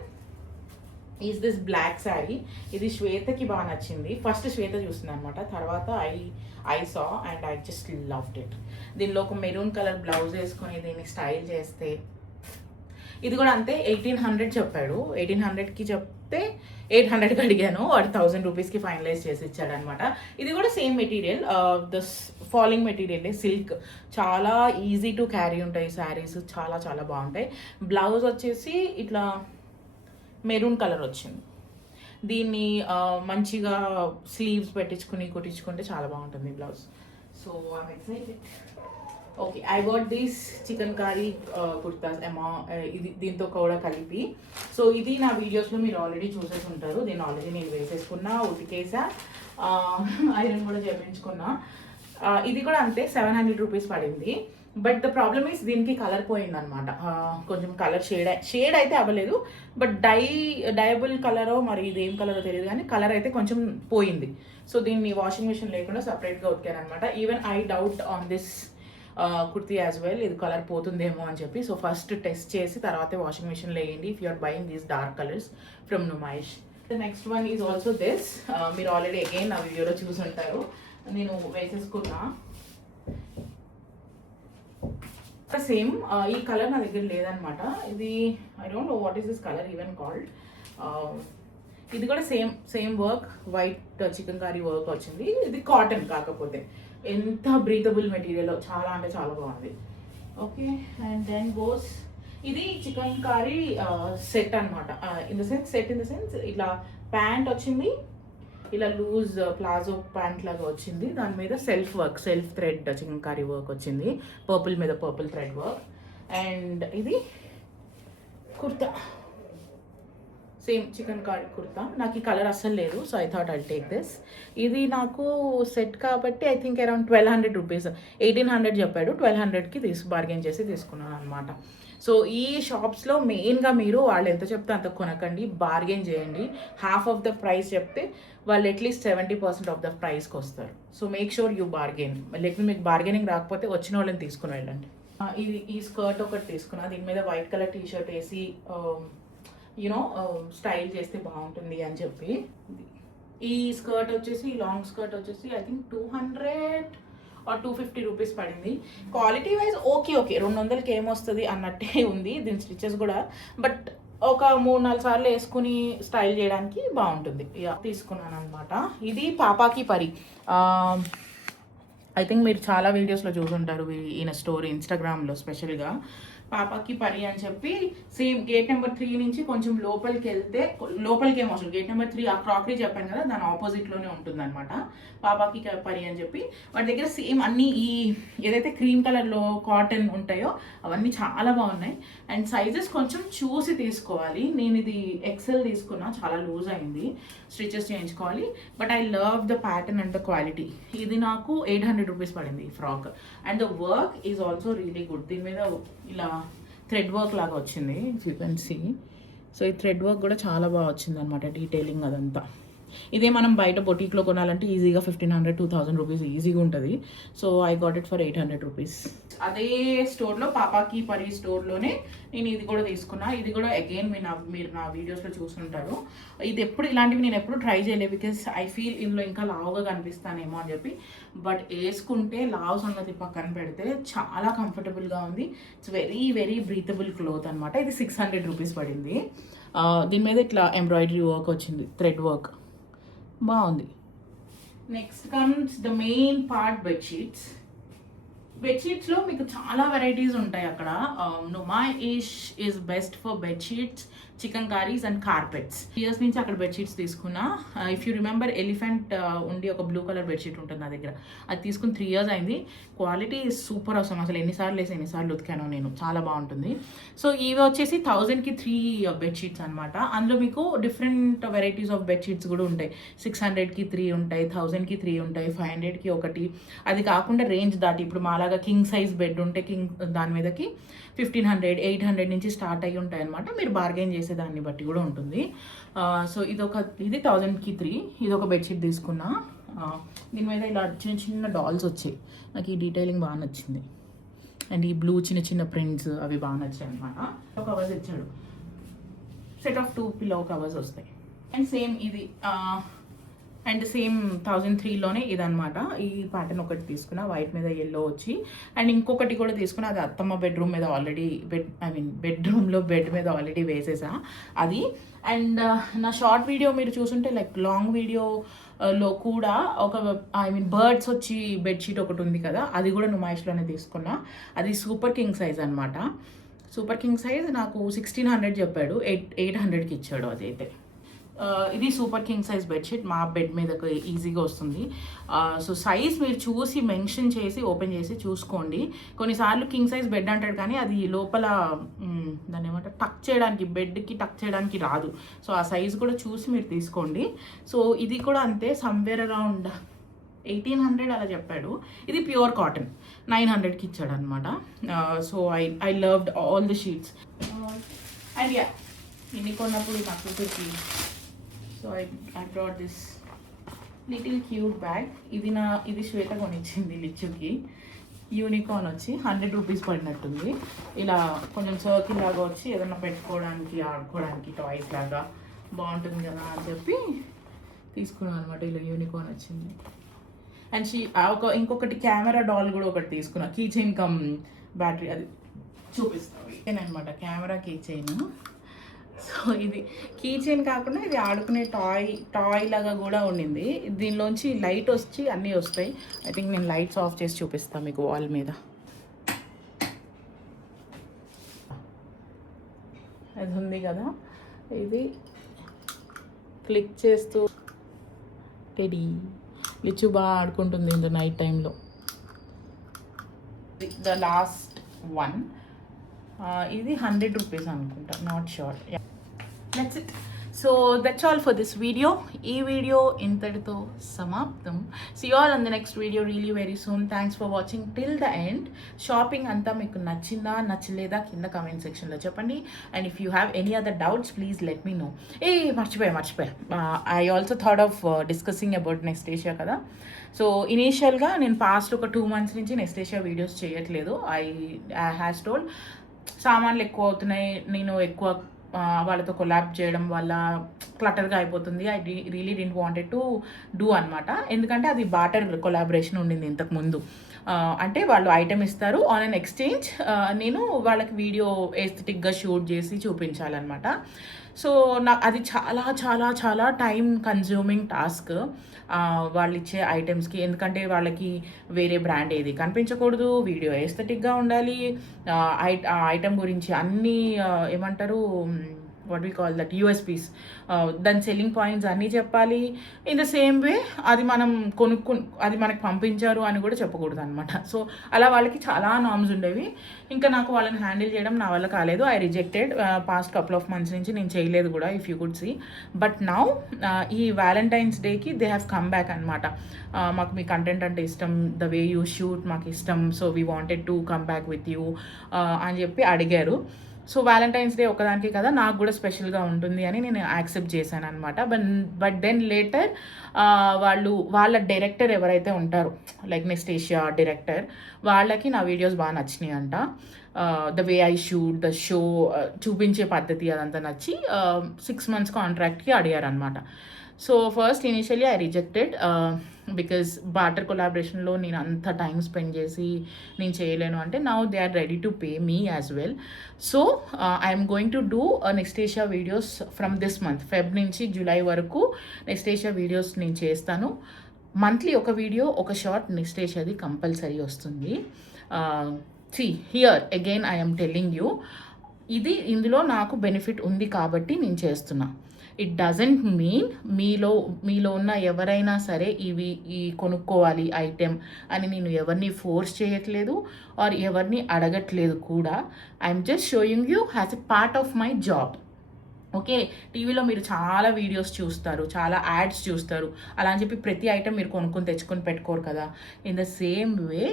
is this black sari. ఇది శ్వేతకి బాగా నచ్చింది. ఫస్ట్ శ్వేత చూస్తుంది అనమాట, తర్వాత I saw and I just loved it. దీనిలో ఒక మెరూన్ కలర్ బ్లౌజ్ వేసుకొని దీన్ని స్టైల్ చేస్తే, ఇది కూడా అంతే 1800 చెప్పాడు. 1800కి చెప్తే 800కి అడిగాను, వాడు 1000 రూపీస్కి ఫైనలైజ్ చేసి ఇచ్చాడనమాట. ఇది కూడా same material, the falling material, silk. చాలా ఈజీ టు క్యారీ ఉంటాయి శారీస్, చాలా చాలా బాగుంటాయి. బ్లౌజ్ వచ్చేసి ఇట్లా మెరూన్ కలర్ వచ్చింది. దీన్ని మంచిగా స్లీవ్స్ పెట్టించుకుని కుట్టించుకుంటే చాలా బాగుంటుంది blouse. So I'm excited. Okay, I got these chicken curry kurtas ఇది దీంతో కూడా కలిపి. సో ఇది నా వీడియోస్లో మీరు ఆల్రెడీ చూసేసి ఉంటారు. దీన్ని ఆల్రెడీ నేను వేసేసుకున్నా, ఉతికేసా, ఐరన్ కూడా చేయించుకున్నా. ఇది కూడా అంతే 700 రూపీస్ పడింది. బట్ ద ప్రాబ్లమ్ ఈస్ దీనికి కలర్ పోయిందనమాట. కొంచెం కలర్ షేడ్ అయితే అవ్వలేదు, బట్ డయబుల్ కలరో మరి ఇదేం కలరో తెలియదు, కానీ కలర్ అయితే కొంచెం పోయింది. సో దీన్ని వాషింగ్ మిషన్ లేకుండా సపరేట్గా ఉతికాను అనమాట. Even I doubt on this kurti as well, ఇది కలర్ పోతుందేమో అని చెప్పి. సో ఫస్ట్ టెస్ట్ చేసి తర్వాతే వాషింగ్ మిషన్లో వేయండి if you're buying these dark colours from Numaish. The next one is also this. మీరు ఆల్రెడీ అగైన్ నా వీడియోలో చూసుంటారు, నేను వేసేసుకున్నా. సేమ్ ఈ కలర్ నా దగ్గర లేదనమాట. ఇది I don't know what is this colour even called. ఇది కూడా same work, white chicken curry work వచ్చింది. ఇది కాటన్, కాకపోతే ఎంత బ్రీతబుల్ మెటీరియల్, చాలా అంటే చాలా బాగుంది. ఓకే, అండ్ దెన్ గోస్ ఇది చికెన్ కర్రీ సెట్ అనమాట. ఇన్ ద సెన్స్ ఇట్లా ప్యాంట్ వచ్చింది, ఇలా లూజ్ ప్లాజో ప్యాంట్ లాగా వచ్చింది. దాని మీద self thread chicken curry work వచ్చింది, పర్పుల్ మీద పర్పుల్ థ్రెడ్ వర్క్. అండ్ ఇది kurta, same chicken curry kurta. నాకు ఈ కలర్ అస్సలు లేదు, so I thought I'll take this. ఇది నాకు సెట్ కాబట్టి ఐ థింక్ అరౌండ్ 1200 రూపీస్. 1800 చెప్పాడు, 1200కి బార్గెన్ చేసి తీసుకున్నాను అనమాట. సో ఈ షాప్స్లో మెయిన్గా మీరు వాళ్ళు ఎంత చెప్తే అంత కొనకండి, బార్గెన్ చేయండి. హాఫ్ ఆఫ్ ద ప్రైస్ చెప్తే వాళ్ళు అట్లీస్ట్ 70% ఆఫ్ ద ప్రైస్కి వస్తారు. So make sure you bargain. లేకపోతే మీకు బార్గెనింగ్ రాకపోతే వచ్చిన వాళ్ళని తీసుకుని వెళ్ళండి. ఈ స్కర్ట్ ఒకటి తీసుకున్నా, దీని మీద వైట్ కలర్ టీ షర్ట్ వేసి యూనో స్టైల్ చేస్తే బాగుంటుంది అని చెప్పి. ఈ స్కర్ట్ వచ్చేసి, లాంగ్ స్కర్ట్ వచ్చేసి ఐ థింక్ 200 ఆర్ 250 రూపీస్ పడింది. క్వాలిటీ వైజ్ ఓకే 200కి ఏమొస్తుంది అన్నట్టే ఉంది దీని స్టిచెస్ కూడా. బట్ ఒక 3-4 సార్లు వేసుకుని స్టైల్ చేయడానికి బాగుంటుంది. తీసుకున్నాను అనమాట. ఇది పాపాకి పరి. ఐ థింక్ మీరు చాలా వీడియోస్లో చూసుంటారు ఈయన స్టోరీ ఇన్స్టాగ్రామ్లో. స్పెషల్గా పాపాకి పరి అని చెప్పి సేమ్ గేట్ నెంబర్ 3 నుంచి కొంచెం లోపలికి వెళ్తే, లోపలికి ఏమో అసలు గేట్ నెంబర్ 3 ఆ క్రాకరీ చెప్పాను కదా, దాని ఆపోజిట్లోనే ఉంటుంది అనమాట పాపాకి పరి అని చెప్పి. వాటి దగ్గర సేమ్ అన్నీ ఈ ఏదైతే క్రీమ్ కలర్లో కాటన్ ఉంటాయో అవన్నీ చాలా బాగున్నాయి. అండ్ సైజెస్ కొంచెం చూసి తీసుకోవాలి. నేను ఇది ఎక్సెల్ తీసుకున్నా, చాలా లూజ్ అయింది, స్టిచెస్ చేయించుకోవాలి. But I love the pattern and the quality. ఇది నాకు 800 రూపీస్ పడింది ఈ frock. And the work is also really good. దీని మీద ఇలా థ్రెడ్ వర్క్ లాగా వచ్చింది, if you can see. So ఈ థ్రెడ్ వర్క్ కూడా చాలా బాగా వచ్చింది అనమాట, డీటెయిలింగ్ అదంతా. ఇదే మనం బయట బొటీక్లో కొనాలంటే ఈజీగా 1500-2000 రూపీస్ ఈజీగా ఉంటుంది. So I got it for 800 rupees. అదే స్టోర్లో పాపాకి పరి స్టోర్లోనే నేను ఇది కూడా తీసుకున్నా. ఇది కూడా అగైన్ మీరు నా వీడియోస్లో చూస్తుంటారు. ఇది ఇలాంటివి నేను ఎప్పుడు ట్రై చేయలేదు, బికాస్ ఐ ఫీల్ ఇందులో ఇంకా లావుగా కనిపిస్తానేమో అని చెప్పి. బట్ వేసుకుంటే లావు సంగతి పక్కన పెడితే చాలా కంఫర్టబుల్గా ఉంది. It's very very breathable cloth అనమాట. ఇది 600 రూపీస్ పడింది. దీని మీద ఇట్లా ఎంబ్రాయిడరీ వర్క్ వచ్చింది, థ్రెడ్ వర్క్ బాగుంది. Next comes the main part, bedsheets. బెడ్షీట్స్లో మీకు చాలా వెరైటీస్ ఉంటాయి అక్కడ. Numaish is best for bedsheets, chikankaris and carpets. Years నుంచి అక్కడ బెడ్షీట్స్ తీసుకున్నా. ఇఫ్ యూ రిమెంబర్ ఎలిఫెంట్ ఉండి ఒక బ్లూ కలర్ బెడ్షీట్ ఉంటుంది నా దగ్గర, అది తీసుకుని 3 years అయింది. క్వాలిటీ సూపర్ అవసరం, అసలు ఎన్నిసార్లు ఉతికానో నేను, చాలా బాగుంటుంది. సో ఇవి వచ్చేసి 1000కి 3 బెడ్షీట్స్ అనమాట. అందులో మీకు డిఫరెంట్ వెరైటీస్ ఆఫ్ బెడ్షీట్స్ కూడా ఉంటాయి. 600కి 3 ఉంటాయి, 1000కి 3 ఉంటాయి, 500కి ఒకటి. అది కాకుండా రేంజ్ దాటి ఇప్పుడు మాలాగా కింగ్ సైజ్ బెడ్ ఉంటే దాని మీదకి 1500, 800 నుంచి స్టార్ట్ అయ్యి ఉంటాయి అనమాట. మీరు బార్గెన్ చేసేదాన్ని బట్టి కూడా ఉంటుంది. సో ఇది 1000కి 3. ఇది ఒక బెడ్షీట్ తీసుకున్నా. దీని మీద ఇలా చిన్న చిన్న డాల్స్ వచ్చాయి, నాకు ఈ డీటెయిలింగ్ బాగా నచ్చింది. అండ్ ఈ బ్లూ చిన్న చిన్న ప్రింట్స్ అవి బాగా నచ్చాయి అనమాట. కవర్స్ ఇచ్చాడు, సెట్ ఆఫ్ 2 పిల్లో కవర్స్ వస్తాయి. అండ్ సేమ్ ఇది అండ్ సేమ్ 1003లోనే ఇదనమాట. ఈ ప్యాటర్న్ ఒకటి తీసుకున్నా, వైట్ మీద ఎల్లో వచ్చి. అండ్ ఇంకొకటి కూడా తీసుకున్నా, అది అత్తమ్మ బెడ్రూమ్ మీద ఆల్రెడీ బెడ్రూమ్లో బెడ్ మీద ఆల్రెడీ వేసేసా అది. అండ్ నా షార్ట్ వీడియో మీరు చూసుంటే, లైక్ లాంగ్ వీడియోలో కూడా బర్డ్స్ వచ్చి బెడ్షీట్ ఒకటి ఉంది కదా, అది కూడా నుమాయిష్లోనే తీసుకున్నా. అది సూపర్ కింగ్ సైజ్ అనమాట. సూపర్ కింగ్ సైజ్ నాకు 1600 చెప్పాడు, 800కి ఇచ్చాడు అదైతే. ఇది సూపర్ కింగ్ సైజ్ బెడ్షీట్, మా బెడ్ మీదకి ఈజీగా వస్తుంది. సో సైజ్ మీరు చూసి మెన్షన్ చేసి ఓపెన్ చేసి చూసుకోండి. కొన్నిసార్లు కింగ్ సైజ్ బెడ్ అంటాడు కానీ అది లోపల దాన్ని ఏమంటారు, టక్ చేయడానికి, బెడ్కి టక్ చేయడానికి రాదు. సో ఆ సైజ్ కూడా చూసి మీరు తీసుకోండి. సో ఇది కూడా అంతే, సమ్వేర్ అరౌండ్ 1800 అలా చెప్పాడు. ఇది ప్యూర్ కాటన్, 900కి ఇచ్చాడు అనమాట. So I loved all the sheets. And yeah, ఇన్ని కొన్నప్పుడు నా కూతురికి, so I brought this little cute bag. ఇది శ్వేత కొనిచ్చింది లిచ్చుకి. యూనికార్న్ వచ్చి 100 రూపీస్ పడినట్టుంది. ఇలా కొంచెం సర్కిల్ లాగా వచ్చి ఏదైనా పెట్టుకోవడానికి, ఆడుకోవడానికి టాయ్స్ లాగా బాగుంటుంది కదా అని చెప్పి తీసుకున్నాను అనమాట. ఇలా యూనికార్న్ వచ్చింది. అండ్ ఇంకొకటి కెమెరా డాల్ కూడా ఒకటి తీసుకున్నా, కీ చైన్ కమ్ బ్యాటరీ, అది చూపిస్తాను అనమాట. Camera key chain. సో ఇది కీ చైన్ కాకుండా ఇది ఆడుకునే టాయ్ లాగా కూడా ఉండింది. దీనిలోంచి లైట్ వచ్చి అన్నీ వస్తాయి. ఐ థింక్ నేను లైట్స్ ఆఫ్ చేసి చూపిస్తాను మీకు వాల్ మీద. అది ఉంది కదా, ఇది క్లిక్ చేస్తూ టెడీ లిచ్చు బాగా ఆడుకుంటుంది ఇంత నైట్ టైంలో. ద లాస్ట్ వన్, ఇది 100 రూపీస్ అనుకుంటా, not sure. That's it. So that's all for this video. ఈ వీడియో ఇంతటితో సమాప్తం. See you all on the next video really very soon. Thanks for watching till the end. Shopping అంతా మీకు నచ్చిందా నచ్చలేదా కింద కమెంట్ సెక్షన్లో చెప్పండి. And if you have any other doubts please let me know. మర్చిపోయా I also thought of discussing about Nestasia కదా. So ఇనీషియల్గా నేను పాస్ట్ ఒక 2 months నుంచి నెక్స్ట్ ఏషియా వీడియోస్ చేయట్లేదు. ఐ హ్యాస్ టోల్డ్ సామాన్లు ఎక్కువ అవుతున్నాయి, నేను ఎక్కువ వాళ్ళతో కొలాబ్ చేయడం వల్ల క్లటర్గా అయిపోతుంది. I really didn't wanted to do అనమాట. ఎందుకంటే అది బాటర్ కొలాబరేషన్ ఉండింది ఇంతకుముందు. అంటే వాళ్ళు ఐటెం ఇస్తారు, ఆన్ అన్ ఎక్స్చేంజ్ నేను వాళ్ళకి వీడియో ఎస్థెటిక్గా షూట్ చేసి చూపించాలన్నమాట. సో అది చాలా చాలా చాలా టైం కన్జ్యూమింగ్ టాస్క్ వాళ్ళు ఇచ్చే ఐటమ్స్కి. ఎందుకంటే వాళ్ళకి వేరే బ్రాండ్ ఏది కనిపించకూడదు, వీడియో ఎస్థెటిక్గా ఉండాలి, ఐటమ్ గురించి అన్నీ ఏమంటారు, what we call that, USPs, దాని సెల్లింగ్ పాయింట్స్ అన్నీ చెప్పాలి. ఇన్ ద సేమ్ వే అది మనం అది మనకు పంపించారు అని కూడా చెప్పకూడదు అనమాట. సో అలా వాళ్ళకి చాలా నార్మ్స్ ఉండేవి. ఇంకా నాకు వాళ్ళని హ్యాండిల్ చేయడం నా వల్ల కాలేదు. I rejected. Past couple of months నుంచి నేను చేయలేదు కూడా, if you could see. But now ఈ వ్యాలంటైన్స్ డేకి దే హ్యావ్ కమ్ బ్యాక్ అనమాట. మాకు మీ కంటెంట్ అంటే ఇష్టం, ద వే యూ షూట్ మాకు ఇష్టం, so we wanted to come back with you అని చెప్పి అడిగారు. సో వ్యాలంటైన్స్ డే ఒకదానికి కదా, నాకు కూడా స్పెషల్గా ఉంటుంది అని నేను యాక్సెప్ట్ చేశాను అనమాట. బట్ దెన్ లేటర్ వాళ్ళ డైరెక్టర్ ఎవరైతే ఉంటారో, లైక్ నెస్టేషియా డైరెక్టర్, వాళ్ళకి నా వీడియోస్ బాగా నచ్చినాయి అంట. The way I shoot, the show, చూపించే పద్ధతి అదంతా నచ్చి 6 months కాంట్రాక్ట్కి అడిగారనమాట. So first initially I rejected because barter కొలాబరేషన్లో నేను అంత టైం స్పెండ్ చేసి నేను చేయలేను అంటే, now they are ready to pay me as well. So I'm going to do Nestasia videos from this month, Feb నుంచి జూలై వరకు నెక్స్టేషియా వీడియోస్ నేను చేస్తాను. మంత్లీ ఒక వీడియో, ఒక షార్ట్ నెక్స్టేషియాది కంపల్సరీ వస్తుంది. See, here again I am telling you, ఇందులో నాకు బెనిఫిట్ ఉంది కాబట్టి నేను చేస్తున్నా. ఇట్ డజంట్ మీన్ మీలో ఉన్న ఎవరైనా సరే ఈ కొనుక్కోవాలి ఐటెం అని నేను ఎవరిని ఫోర్స్ చేయట్లేదు ఆర్ ఎవరిని అడగట్లేదు కూడా. I'm just showing you has a part of my job. Okay, టీవీలో మీరు చాలా వీడియోస్ చూస్తారు, చాలా యాడ్స్ చూస్తారు, అలా అని చెప్పి ప్రతి ఐటెం మీరు కొనుక్కొని తెచ్చుకొని పెట్టుకోరు కదా. ఇన్ ద సేమ్ వే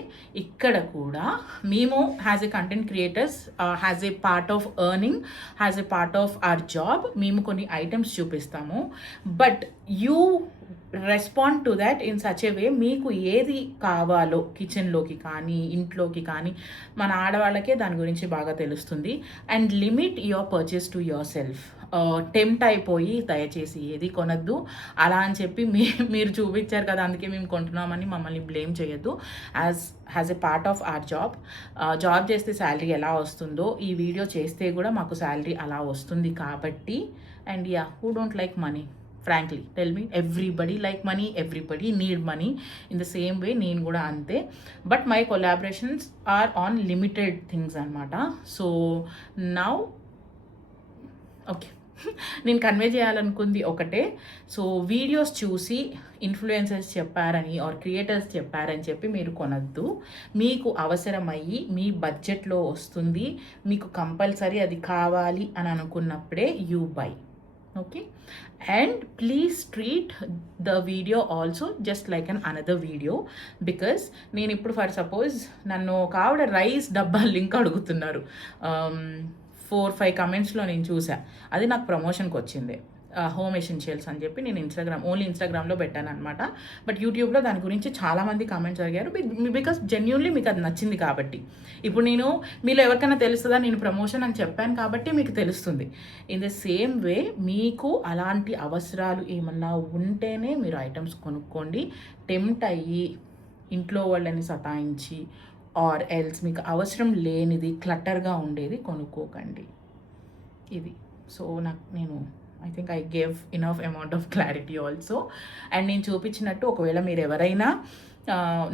ఇక్కడ కూడా మేము as a content creators, as a part of earning, as a part of our job మేము కొన్ని ఐటమ్స్ చూపిస్తాము. But you respond to that in such a way, మీకు ఏది కావాలో కిచెన్లోకి కానీ ఇంట్లోకి కానీ, మన ఆడవాళ్ళకే దాని గురించి బాగా తెలుస్తుంది. And limit your purchase to your self. Tempt అయిపోయి దయచేసి ఏది కొనద్దు అలా అని చెప్పి మీరు చూపించారు కదా అందుకే మేము కొంటున్నామని మమ్మల్ని బ్లేమ్ చేయొద్దు. As a part of our job చేస్తే శాలరీ ఎలా వస్తుందో ఈ వీడియో చేస్తే కూడా మాకు శాలరీ అలా వస్తుంది కాబట్టి. And yeah, who don't like money? Frankly, tell me, everybody like money, everybody need money. In the same way, నేను కూడా అంతే. But my collaborations are on limited things అన్నమాట. So now, okay, నేను కన్వే చేయాలనుకుంది ఒకటే. So videos చూసి influencers చెప్పారని are creators చెప్పారని చెప్పి మీరు కొనద్దు. మీకు అవసరమయ్యి మీ బడ్జెట్లో వస్తుంది, మీకు కంపల్సరీ అది కావాలి అని అనుకున్నప్పుడే you buy. Okay, and please treat the video also just like an another video. Because నేను ఇప్పుడు ఫర్ సపోజ్ నన్ను ఒక ఆవిడ రైస్ డబ్బా లింక్ అడుగుతున్నారు, 4-5 కమెంట్స్లో నేను చూసా. అది నాకు ప్రమోషన్కి వచ్చింది, హోమ్ ఎసెన్షియల్స్ అని చెప్పి నేను ఓన్లీ ఇన్స్టాగ్రామ్లో పెట్టాను అనమాట. బట్ యూట్యూబ్లో దాని గురించి చాలామంది కామెంట్స్ అడిగారు బికాస్ జెన్యూన్లీ మీకు అది నచ్చింది కాబట్టి. ఇప్పుడు నేను మీలో ఎవరికైనా తెలుస్తుందా నేను ప్రమోషన్ అని చెప్పాను కాబట్టి మీకు తెలుస్తుంది. ఇన్ ద సేమ్ వే మీకు అలాంటి అవసరాలు ఏమన్నా ఉంటేనే మీరు ఐటమ్స్ కొనుక్కోండి. టెంప్ట్ అయ్యి ఇంట్లో వాళ్ళని సతాయించి ఆర్ ఎల్స్ మీకు అవసరం లేనిది క్లట్టర్గా ఉండేది కొనుక్కోకండి. ఇది సో నేను I think I gave enough amount of clarity also. And నేను చూపించినట్టు ఒకవేళ మీరు ఎవరైనా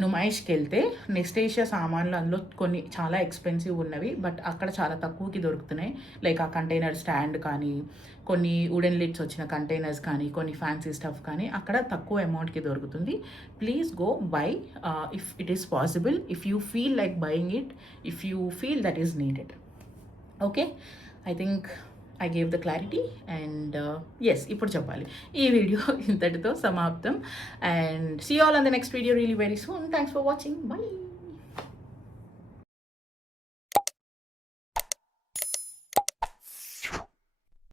నుమాయిష్కి వెళ్తే నెక్స్టేషియా సామాన్లు అందులో కొన్ని చాలా ఎక్స్పెన్సివ్ ఉన్నవి బట్ అక్కడ చాలా తక్కువకి దొరుకుతున్నాయి. లైక్ ఆ కంటైనర్ స్టాండ్ కానీ, కొన్ని వుడెన్ లిడ్స్ వచ్చిన కంటైనర్స్ కానీ, కొన్ని ఫ్యాన్సీ స్టఫ్ కానీ అక్కడ తక్కువ అమౌంట్కి దొరుకుతుంది. Please go by if it is possible, if you feel like buying it, if you feel that is needed. Okay, I think I gave the clarity and yes, ఇప్పుడు చెప్పాలి ఈ video ఇంతటితో సమాప్తం. And see you all on the next video really very soon. Thanks for watching. Bye.